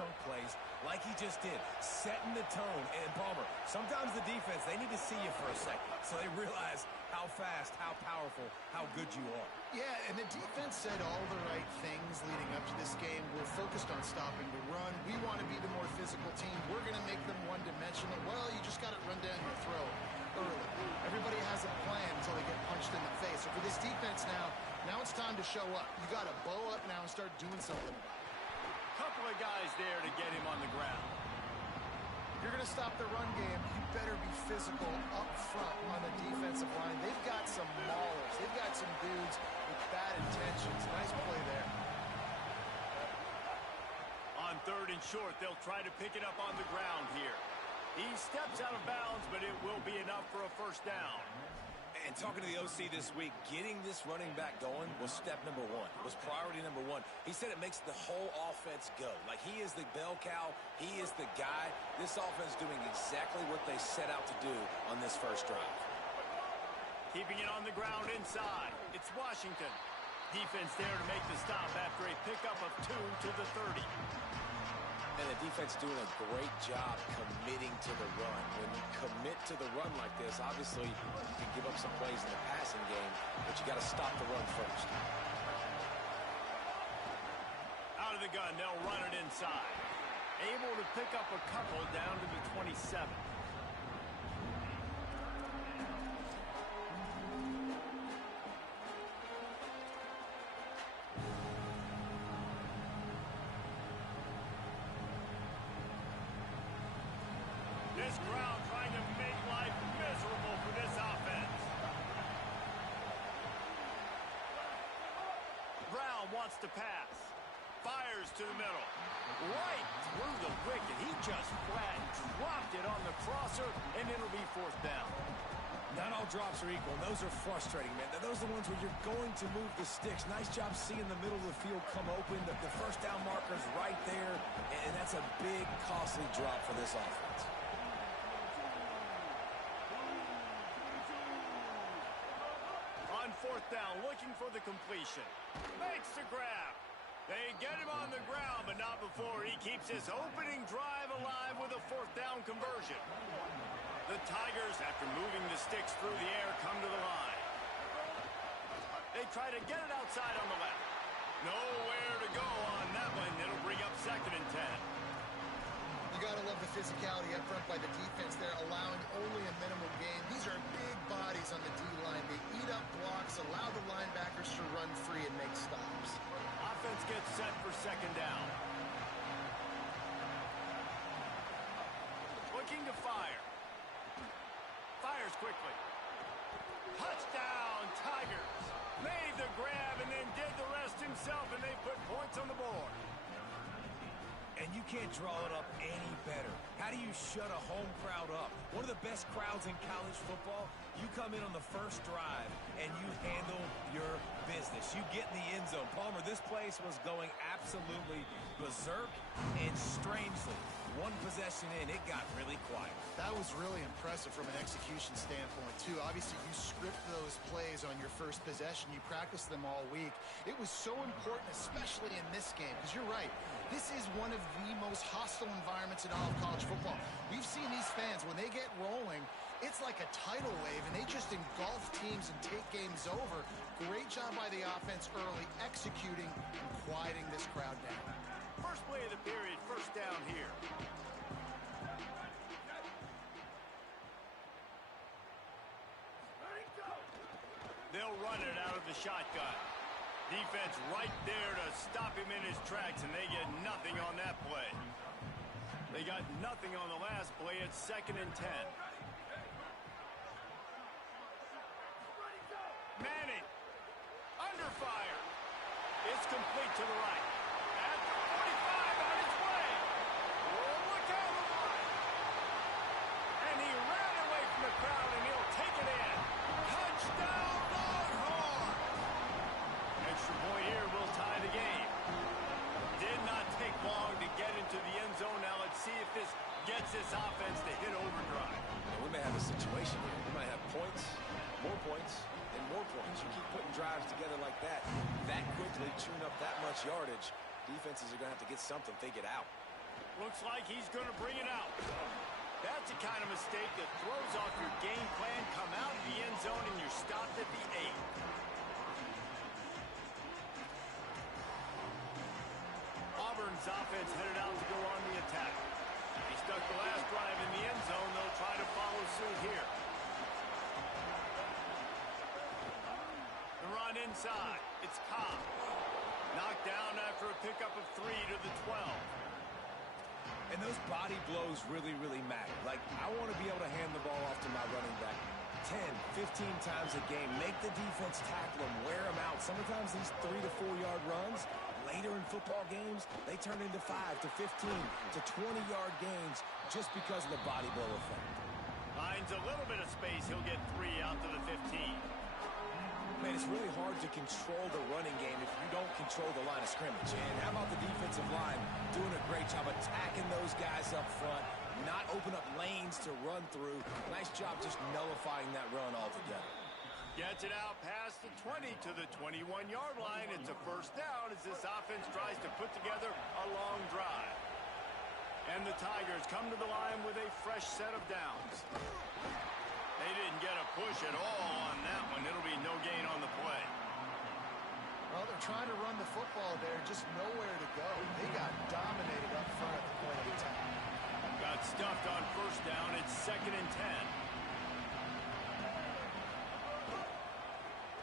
chunk plays like he just did, setting the tone. And Palmer, sometimes the defense, they need to see you for a second so they realize how fast, how powerful, how good you are. Yeah, and the defense said all the right things leading up to this game. We're focused on stopping the run. We want to be the more physical team. We're going to make them one-dimensional. Well, you just got to run down your throat early. Everybody has a plan until they get punched in the face. So for this defense now it's time to show up. You got to bow up now and start doing something about it. Couple of guys there to get him on the ground. If you're going to stop the run game, you better be physical up front on the defensive line. They've got some maulers. They've got some dudes with bad intentions. Nice play there. On 3rd and short, they'll try to pick it up on the ground here. He steps out of bounds, but it will be enough for a first down. And talking to the OC this week, getting this running back going was step number one. It was priority number one. He said it makes the whole offense go. Like, he is the bell cow. He is the guy. This offense doing exactly what they set out to do on this first drive. Keeping it on the ground inside. It's Washington. Defense there to make the stop after a pickup of 2 to the 30. And the defense doing a great job committing to the run. When you commit to the run like this, obviously you can give up some plays in the passing game, but you got to stop the run first. Out of the gun, they'll run it inside. Able to pick up a couple down to the 27. This crowd trying to make life miserable for this offense. Brown wants to pass. Fires to the middle. Right through the wicket. He just flat dropped it on the crosser, and it'll be 4th down. Not all drops are equal, and those are frustrating, man. Those are the ones where you're going to move the sticks. Nice job seeing the middle of the field come open. The first down marker's right there, and that's a big, costly drop for this offense. On 4th down, looking for the completion. Makes the grab. They get him on the ground, but not before he keeps his opening drive alive with a 4th down conversion. The Tigers, after moving the sticks through the air, come to the line. They try to get it outside on the left. Nowhere to go on that one. It'll bring up 2nd and 10. You got to love the physicality up front by the defense there, allowing only a minimal gain. These are big bodies on the D-line. They eat up blocks, allow the linebackers to run free and make stops. Offense gets set for 2nd down. Looking to fire. Fires quickly. Touchdown, Tigers. Made the grab and then did the rest himself, and they put points on the board. And you can't draw it up any better. How do you shut a home crowd up? One of the best crowds in college football, you come in on the first drive and you handle your business. You get in the end zone. Palmer, this place was going absolutely berserk, and strangely, one possession in, it got really quiet. That was really impressive from an execution standpoint, too. Obviously, you script those plays on your first possession. You practice them all week. It was so important, especially in this game, because you're right. This is one of the most hostile environments in all of college football. We've seen these fans, when they get rolling, it's like a tidal wave, and they just engulf teams and take games over. Great job by the offense early, executing and quieting this crowd down. First play of the period, 1st down here. They'll run it out of the shotgun. Defense right there to stop him in his tracks, and they get nothing on that play. They got nothing on the last play. It's 2nd and 10. Manning, under fire. It's complete to the right. At the 45, on his way. Oh, look out. And he ran away from the crowd, and he'll take it in. Touchdown, Longhorn. Extra point here will tie the game. Did not take long to get into the end zone. Now let's see if this gets this offense to hit overdrive. And we may have a situation here. We might have points, more points, and more points. You keep putting drives together like that quickly, tune up that much yardage, defenses are going to have to get something figured out. Looks like he's going to bring it out. That's the kind of mistake that throws off your game plan. Come out of the end zone and you're stopped at the 8. Auburn's offense headed out to go on the attack. He stuck the last drive in the end zone. They'll try to follow suit here. The run inside. It's Cobb. Knocked down after a pickup of 3 to the 12. And those body blows really, really matter. Like, I want to be able to hand the ball off to my running back 10, 15 times a game. Make the defense tackle him, wear him out. Sometimes these 3 to 4 yard runs, later in football games, they turn into 5 to 15 to 20-yard gains just because of the body blow effect. Finds a little bit of space. He'll get 3 out to the 15. Man, it's really hard to control the running game if you don't control the line of scrimmage. And how about the defensive line doing a great job attacking those guys up front, not open up lanes to run through. Nice job just nullifying that run altogether. Gets it out past the 20 to the 21-yard line. It's a first down as this offense tries to put together a long drive. And the Tigers come to the line with a fresh set of downs. They didn't get a push at all on that one. It'll be no gain on the play. Well, they're trying to run the football there, just nowhere to go. They got dominated up front at the point of attack. Got stuffed on first down. It's 2nd and 10.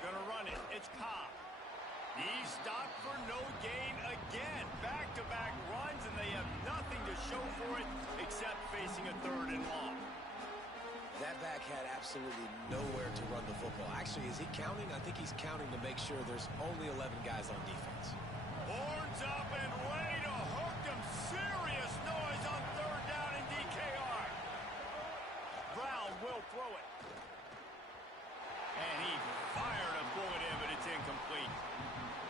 Gonna run it. It's Cobb. He's stopped for no gain again. Back-to-back runs, and they have nothing to show for it except facing a 3rd and long. That back had absolutely nowhere to run the football. Actually, is he counting? I think he's counting to make sure there's only 11 guys on defense. Horns up and ready to hook them. Serious noise on 3rd down in DKR. Brown will throw it. And he fired a bullet in, but it's incomplete.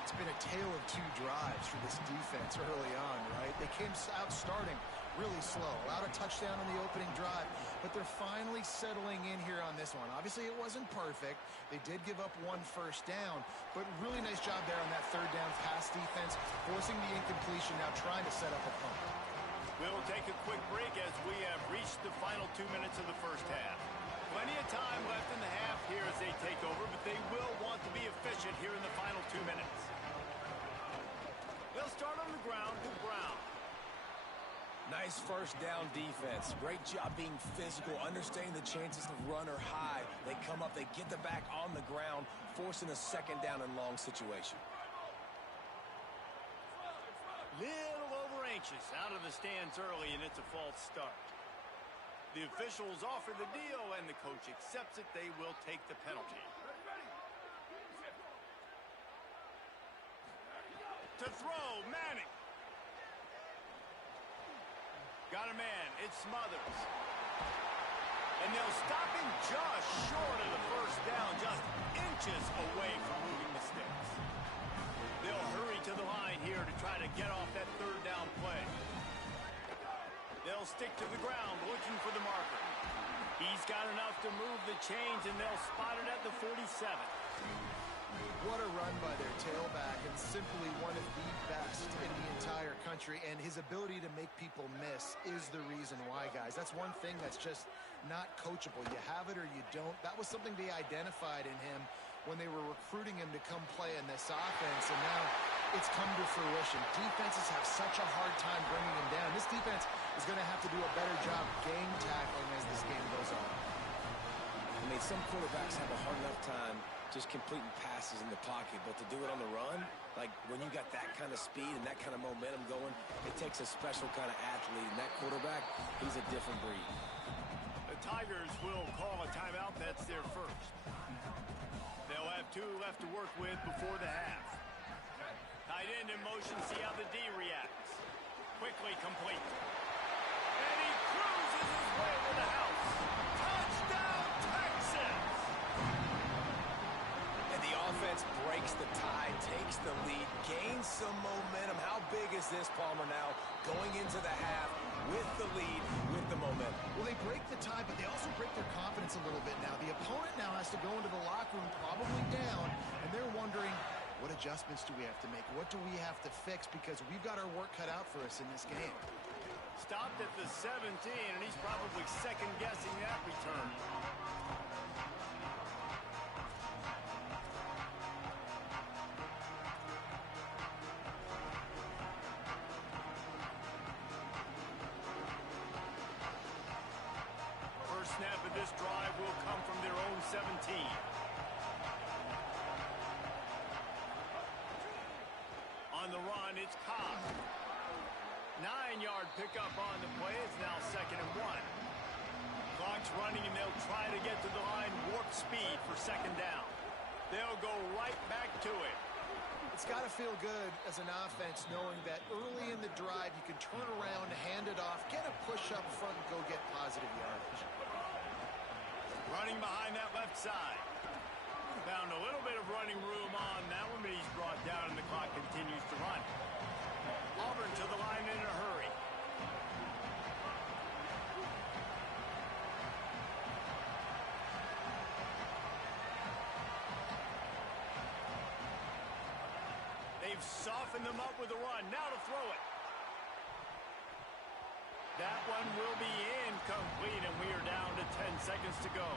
It's been a tale of 2 drives for this defense early on, right? They came out starting really slow, allowed a touchdown on the opening drive, but they're finally settling in here on this one. Obviously, it wasn't perfect. They did give up 1 first down, but really nice job there on that 3rd down pass defense, forcing the incompletion, now trying to set up a punt. We'll take a quick break as we have reached the final 2 minutes of the first half. Plenty of time left in the half here as they take over, but they will want to be efficient here in the final 2 minutes. They'll start on the ground with Brown. Nice first down defense. Great job being physical, understanding the chances of run are high. They come up, they get the back on the ground, forcing a 2nd down and long situation. Little over anxious out of the stands early, and it's a false start. The officials offer the deal, and the coach accepts it. They will take the penalty. To throw, Manning. Got a man. It's Smothers. And they'll stop him just short of the first down, just inches away from moving the sticks. They'll hurry to the line here to try to get off that 3rd down play. They'll stick to the ground looking for the marker. He's got enough to move the chains, and they'll spot it at the 47. What a run by their tailback, and simply one of the best in the entire country. And his ability to make people miss is the reason why, guys. That's one thing that's just not coachable. You have it or you don't. That was something they identified in him when they were recruiting him to come play in this offense, and now it's come to fruition. Defenses have such a hard time bringing him down. This defense is going to have to do a better job game tackling as this game goes on. I mean, some quarterbacks have a hard enough time just completing passes in the pocket, but to do it on the run, like when you got that kind of speed and that kind of momentum going, it takes a special kind of athlete, and that quarterback, he's a different breed. The Tigers will call a timeout. That's their first. They'll have 2 left to work with before the half. Tight end in motion, see how the D reacts. Quickly complete. And he cruises his way to the house. Touchdown, Texans! And the offense breaks the tie, takes the lead, gains some momentum. How big is this, Palmer, now going into the half with the lead, with the momentum? Well, they break the tie, but they also break their confidence a little bit now. The opponent now has to go into the locker room probably down, and they're wondering, what adjustments do we have to make? What do we have to fix? Because we've got our work cut out for us in this game. stopped at the 17, and he's probably second-guessing that return. First snap of this drive will come from their own 17. On the run, it's Cobb. 9-yard pickup on the play. It's now 2nd and 1. Clock's running, and they'll try to get to the line warp speed for 2nd down. They'll go right back to it. It's got to feel good as an offense knowing that early in the drive you can turn around, hand it off, get a push up front, and go get positive yardage. Running behind that left side. Found a little bit of running room on that one, but he's brought down and the clock continues to run. Auburn to the line in a hurry. They've softened them up with a run. Now to throw it. That one will be incomplete, and we are down to 10 seconds to go.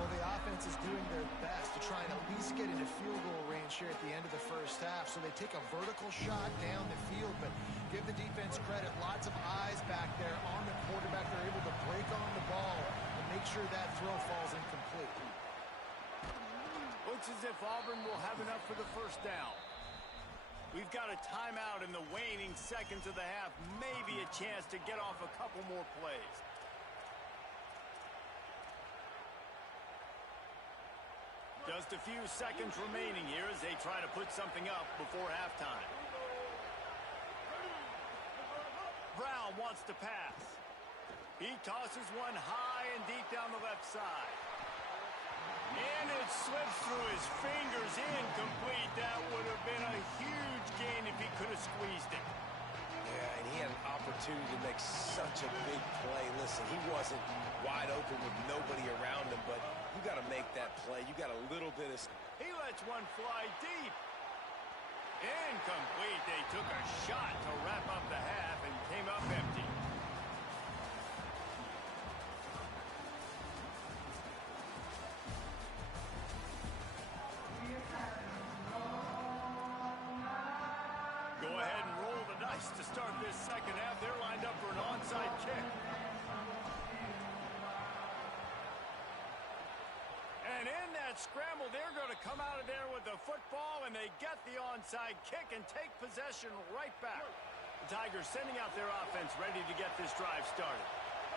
Well, the offense is doing their best to try and at least get into field goal range here at the end of the first half. So they take a vertical shot down the field, but give the defense credit. Lots of eyes back there on the quarterback. They're able to break on the ball and make sure that throw falls incomplete. Looks as if Auburn will have enough for the first down. We've got a timeout in the waning seconds of the half. Maybe a chance to get off a couple more plays. Just a few seconds remaining here as they try to put something up before halftime. Brown wants to pass. He tosses one high and deep down the left side. And it slips through his fingers, incomplete. That would have been a huge gain if he could have squeezed it. Yeah, and he had an opportunity to make such a big play. Listen, he wasn't wide open with nobody around him, but you got to make that play. You got a little bit of... He lets one fly deep. Incomplete. They took a shot to wrap up the half and came up empty. Go ahead and roll the dice to start this second half. They're lined up for an onside kick. And in that scramble, they're going to come out of there with the football, and they get the onside kick and take possession right back. The Tigers sending out their offense ready to get this drive started.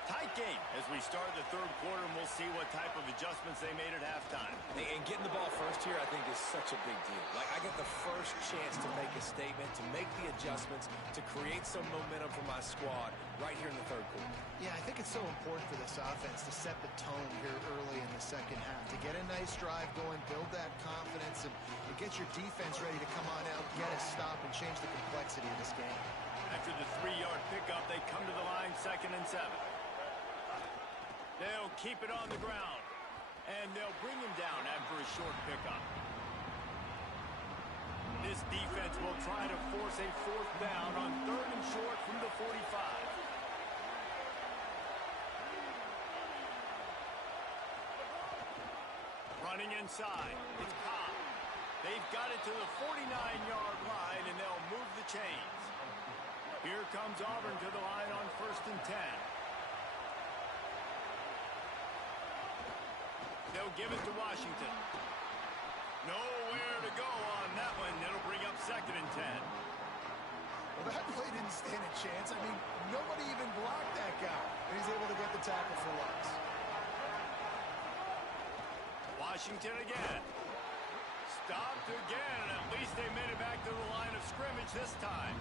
Tight game as we start the third quarter, and we'll see what type of adjustments they made at halftime. And getting the ball first here, I think, is such a big deal. Like, I get the first chance to make a statement, to make the adjustments, to create some momentum for my squad right here in the third quarter. Yeah, I think it's so important for this offense to set the tone here early in the second half, to get a nice drive going, build that confidence, and get your defense ready to come on out, get a stop, and change the complexity of this game. After the 3-yard pickup, they come to the line 2nd and 7. They'll keep it on the ground, and they'll bring him down after a short pickup. This defense will try to force a 4th down on 3rd and short from the 45. Running inside, it's Cobb. They've got it to the 49-yard line, and they'll move the chains. Here comes Auburn to the line on 1st and 10. They'll give it to Washington. Nowhere to go on that one. It'll bring up 2nd and 10. Well, that play didn't stand a chance. I mean, nobody even blocked that guy. And he's able to get the tackle for loss. Washington again. Stopped again, and at least they made it back to the line of scrimmage this time.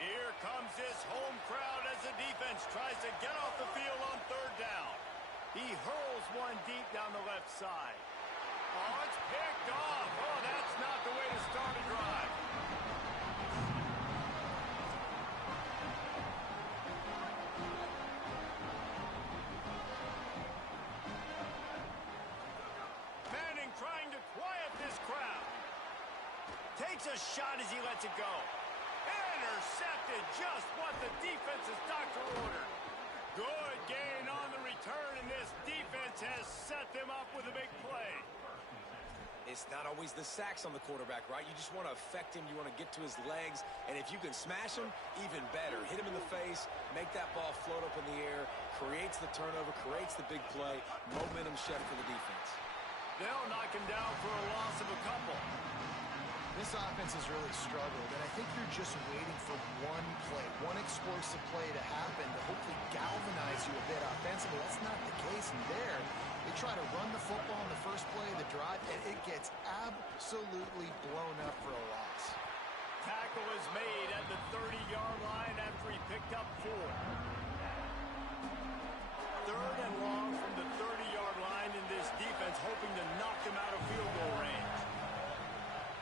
Here comes this home crowd as the defense tries to get off the field on 3rd down. He hurls one deep down the left side. Oh, it's Takes a shot as he lets it go. Intercepted, just what the defense's doctor ordered. Good gain on the return, and this defense has set them up with a big play. It's not always the sacks on the quarterback, right? You just want to affect him. You want to get to his legs. And if you can smash him, even better. Hit him in the face, make that ball float up in the air, creates the turnover, creates the big play, momentum shift for the defense. They'll knock him down for a loss of a couple. This offense has really struggled, and I think you're just waiting for one play, one explosive play to happen to hopefully galvanize you a bit offensively. That's not the case in there. They try to run the football in the first play of the drive, and it gets absolutely blown up for a loss. Tackle is made at the 30-yard line after he picked up 4. Third and long from the 30-yard line, in this defense hoping to knock them out of field goal range.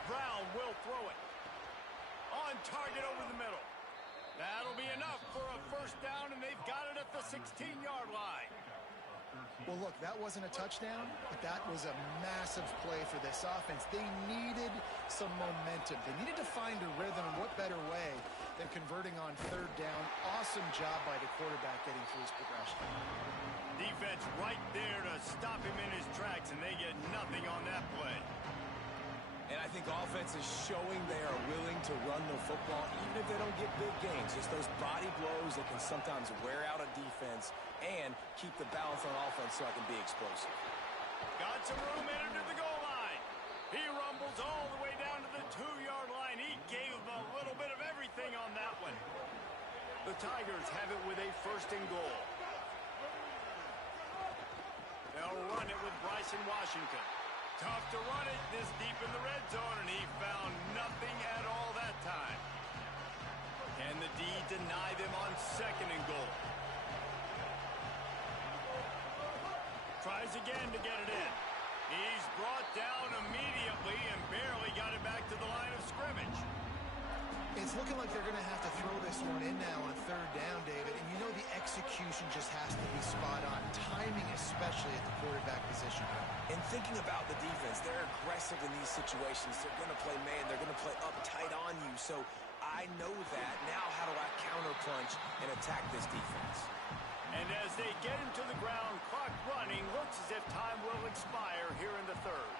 Brown will throw it. On target over the middle. That'll be enough for a first down, and they've got it at the 16-yard line. Well, look, that wasn't a touchdown, but that was a massive play for this offense. They needed some momentum. They needed to find a rhythm, and what better way than converting on third down. Awesome job by the quarterback getting through his progression. Defense right there to stop him in his tracks, and they get nothing on that play. And I think offense is showing they are willing to run the football, even if they don't get big gains. Just those body blows that can sometimes wear out a defense and keep the balance on offense so I can be explosive. Got some room in him to the goal line. He rumbles all the way down to the 2-yard line. He gave him a little bit of everything on that one. The Tigers have it with a first and goal. They'll run it with Bryson Washington. Tough to run it this deep in the red zone, and he found nothing at all that time. Can the D deny them on second and goal? Tries again to get it in. He's brought down immediately and barely got it back to the line of scrimmage. It's looking like they're going to have to throw this one in now on third down, David. And you know the execution just has to be spot on. Timing, especially at the quarterback position. And thinking about the defense, they're aggressive in these situations. They're going to play man. They're going to play up tight on you. So I know that. Now how do I counterpunch and attack this defense? And as they get him to the ground, clock running, looks as if time will expire here in the third.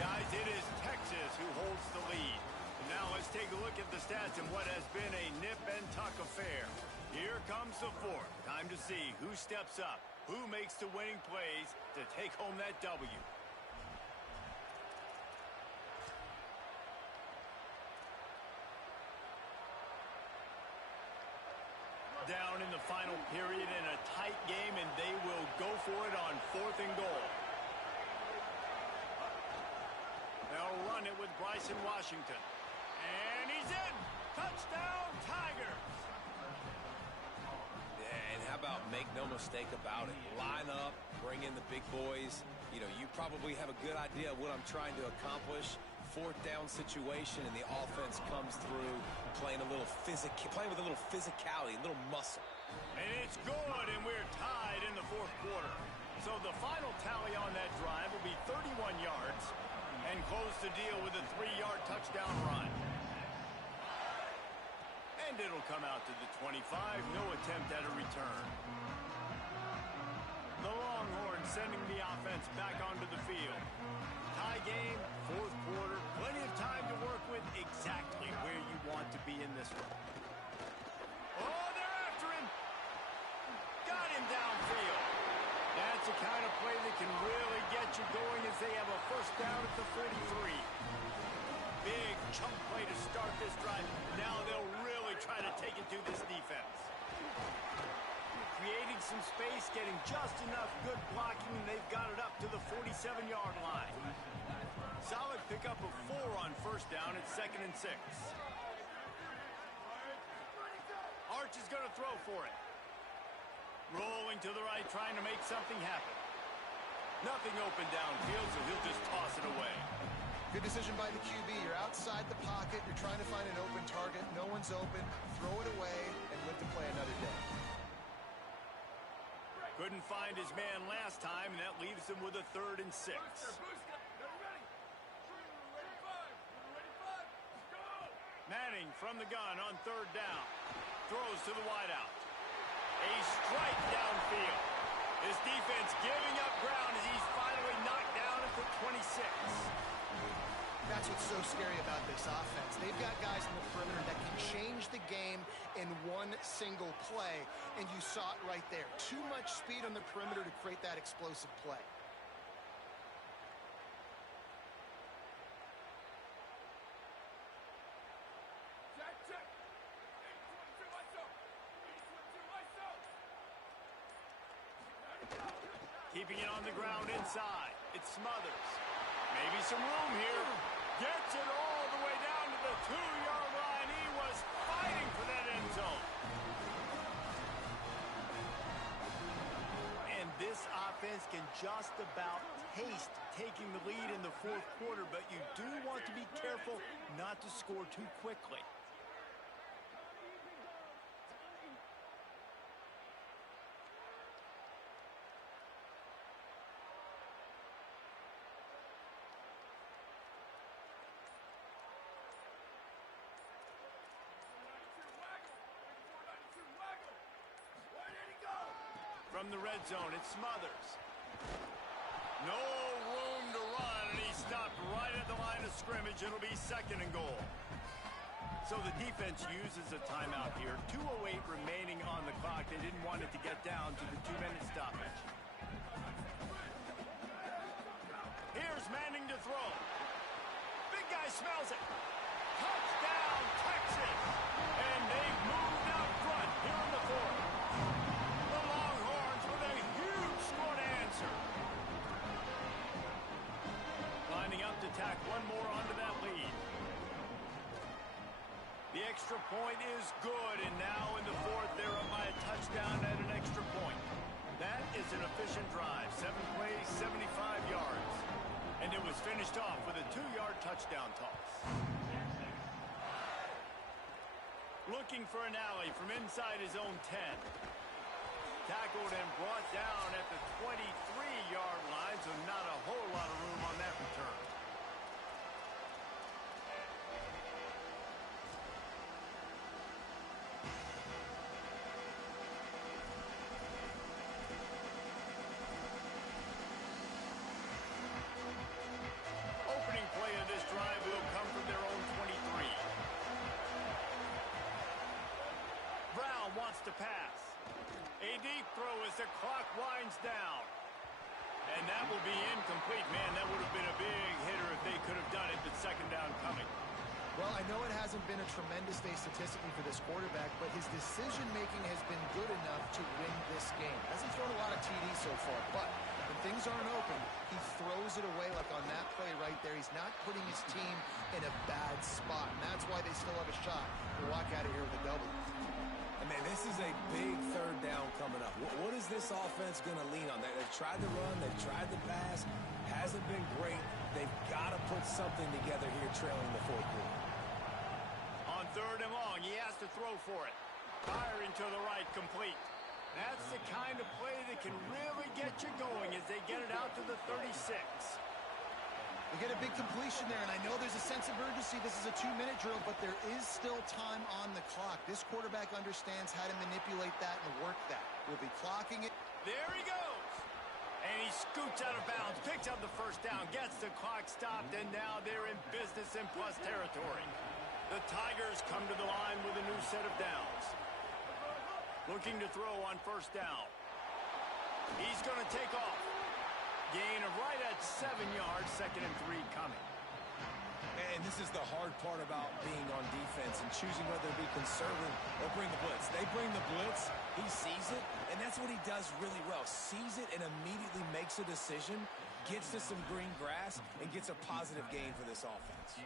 Guys, it is Texas who holds the lead. Now let's take a look at the stats and what has been a nip-and-tuck affair. Here comes the fourth. Time to see who steps up, who makes the winning plays to take home that W. Down in the final period in a tight game, and they will go for it on fourth and goal. They'll run it with Bryson Washington. And he's in! Touchdown, Tigers! Yeah, and how about make no mistake about it? Line up, bring in the big boys. You know, you probably have a good idea of what I'm trying to accomplish. Fourth down situation, and the offense comes through playing with a little physicality, a little muscle. And it's good, and we're tied in the fourth quarter. So the final tally on that drive will be 31 yards and close the deal with a 3-yard touchdown run. And it'll come out to the 25, no attempt at a return. The Longhorns sending the offense back onto the field. Tie game, fourth quarter, plenty of time to work with, exactly where you want to be in this one. Oh, they're after him. Got him downfield. That's the kind of play that can really get you going as they have a first down at the 43. Big chunk play to start this drive. Now they'll really try to take it to this defense. Creating some space, getting just enough good blocking, and they've got it up to the 47-yard line. Solid pickup of 4 on first down at 2nd and 6. Arch is going to throw for it. Rolling to the right, trying to make something happen. Nothing open downfield, so he'll just toss it away. Good decision by the QB. You're outside the pocket. You're trying to find an open target. No one's open. Throw it away and live to play another day. Couldn't find his man last time, and that leaves him with a 3rd and 6. Manning from the gun on third down. Throws to the wideout. A strike downfield. His defense giving up ground as he's finally knocked down at the 26. That's what's so scary about this offense. They've got guys in the perimeter that can change the game in one single play, and you saw it right there. Too much speed on the perimeter to create that explosive play. Keeping it on the ground inside. It's Smothers. Maybe some room here. Gets it all the way down to the 2-yard line. He was fighting for that end zone. And this offense can just about taste taking the lead in the fourth quarter, but you do want to be careful not to score too quickly. From the red zone, it's Smothers. No room to run, and he stopped right at the line of scrimmage. It'll be 2nd and goal. So the defense uses a timeout here. 2:08 remaining on the clock. They didn't want it to get down to the 2-minute stoppage. Here's Manning to throw. Big guy smells it. Touchdown, Texas! And they've moved out front here in the fourth. Lining up to tack one more onto that lead. The extra point is good, and now in the fourth, they're up by a touchdown at an extra point. That is an efficient drive. 7 plays, 75 yards. And it was finished off with a 2-yard touchdown toss. Looking for an alley from inside his own 10. Tackled and brought down at the 23-yard line, so not a whole lot of room on that return. Opening play of this drive will come from their own 23. Brown wants to pass. A deep throw as the clock winds down. And that will be incomplete. Man, that would have been a big hitter if they could have done it, but 2nd down coming. Well, I know it hasn't been a tremendous day statistically for this quarterback, but his decision-making has been good enough to win this game. Hasn't thrown a lot of TDs so far, but when things aren't open, he throws it away like on that play right there. He's not putting his team in a bad spot, and that's why they still have a shot to walk out of here with a double. Man, this is a big 3rd down coming up. What is this offense going to lean on? They've tried to run, they've tried to pass. Hasn't been great. They've got to put something together here trailing the 4th quarter. On 3rd and long, he has to throw for it. Firing to the right, complete. That's the kind of play that can really get you going as they get it out to the 36. We get a big completion there, and I know there's a sense of urgency. This is a 2-minute drill, but there is still time on the clock. This quarterback understands how to manipulate that and work that. We'll be clocking it. There he goes. And he scoots out of bounds, picks up the 1st down, gets the clock stopped, and now they're in business in plus territory. The Tigers come to the line with a new set of downs. Looking to throw on 1st down. He's going to take off. Gain of right at 7 yards, 2nd and 3 coming. And this is the hard part about being on defense and choosing whether to be conservative or bring the blitz. They bring the blitz, he sees it, and that's what he does really well. Sees it and immediately makes a decision, gets to some green grass, and gets a positive gain for this offense.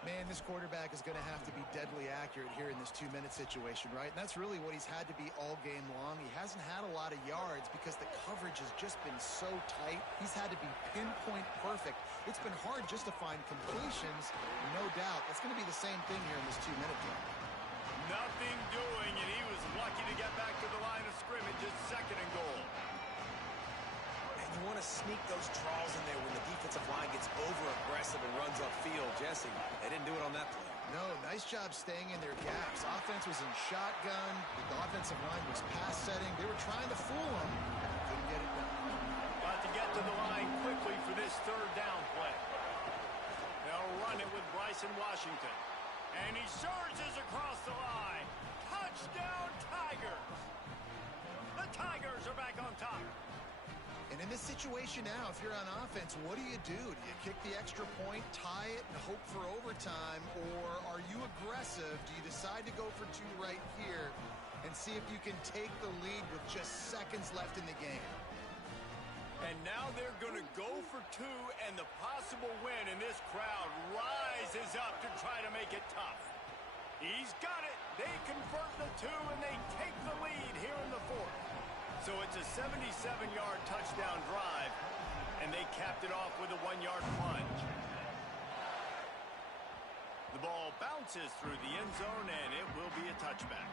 Man, this quarterback is going to have to be deadly accurate here in this 2-minute situation, right? And that's really what he's had to be all game long. He hasn't had a lot of yards because the coverage has just been so tight. He's had to be pinpoint perfect. It's been hard just to find completions, no doubt. That's going to be the same thing here in this 2-minute drill. Nothing doing, and he was lucky to get back to the line of scrimmage at 2nd and goal. You want to sneak those draws in there when the defensive line gets over-aggressive and runs upfield. Jesse, they didn't do it on that play. No, nice job staying in their gaps. Offense was in shotgun. The offensive line was pass setting. They were trying to fool them. Couldn't get it done. Got to get to the line quickly for this third down play. They'll run it with Bryson Washington. And he surges across the line. Touchdown, Tigers! The Tigers are back on top. And in this situation now, if you're on offense, what do? Do you kick the extra point, tie it, and hope for overtime? Or are you aggressive? Do you decide to go for two right here and see if you can take the lead with just seconds left in the game? And now they're going to go for two, and the possible win, and this crowd rises up to try to make it tough. He's got it. They convert the two, and they take the lead here in the fourth. So it's a 77-yard touchdown drive, and they capped it off with a 1-yard plunge. The ball bounces through the end zone, and it will be a touchback.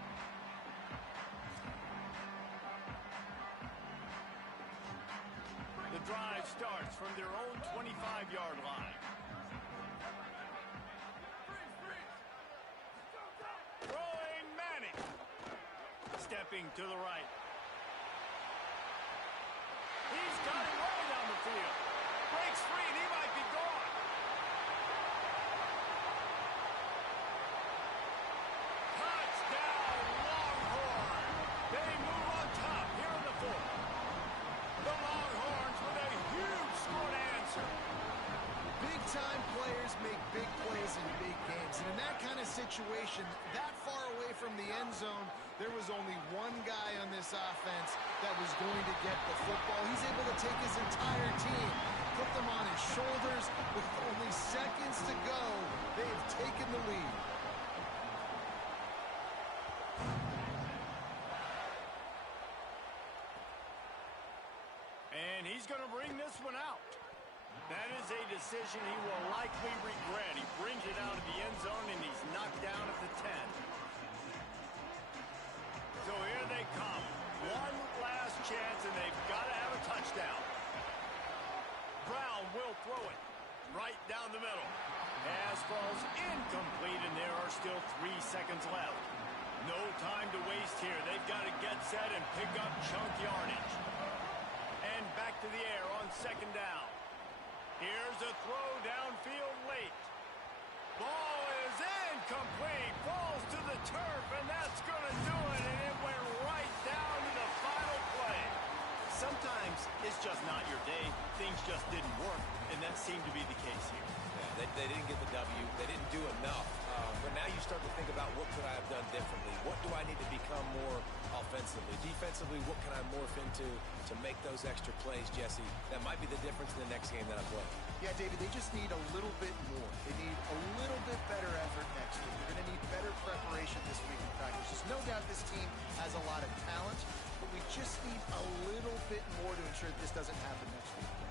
The drive starts from their own 25-yard line. Throwing Manning. Stepping to the right. He's got it rolling down the field. Breaks free, and he might be gone. Touchdown, Longhorn. They move on top here in the fourth. The Longhorns with a huge score to answer. Big-time players make big plays in big games. And in that kind of situation, that far away from the end zone, there was only one guy on this offense that was going to get the football. He's able to take his entire team, put them on his shoulders. With only seconds to go, they've taken the lead. And he's going to bring this one out. That is a decision he will likely regret. He brings it out of the end zone, and he's knocked down at the 10. So here they come. One last chance, and they've got to have a touchdown. Brown will throw it right down the middle. Pass falls incomplete, and there are still 3 seconds left. No time to waste here. They've got to get set and pick up chunk yardage. And back to the air on second down. Here's a throw downfield late. Ball is incomplete. Falls to the turf, and that's going to do it. And it went right down to the final play. Sometimes it's just not your day. Things just didn't work, and that seemed to be the case here. Yeah, they didn't get the W. They didn't do enough. But now you start to think about, what could I have done differently? What do I need to become more offensively? Defensively, what can I morph into to make those extra plays, Jesse? That might be the difference in the next game that I play. Yeah, David, they just need a little bit more. They need a little bit better effort next week. They're going to need better preparation this week in practice. There's no doubt this team has a lot of talent, but we just need a little bit more to ensure that this doesn't happen next week.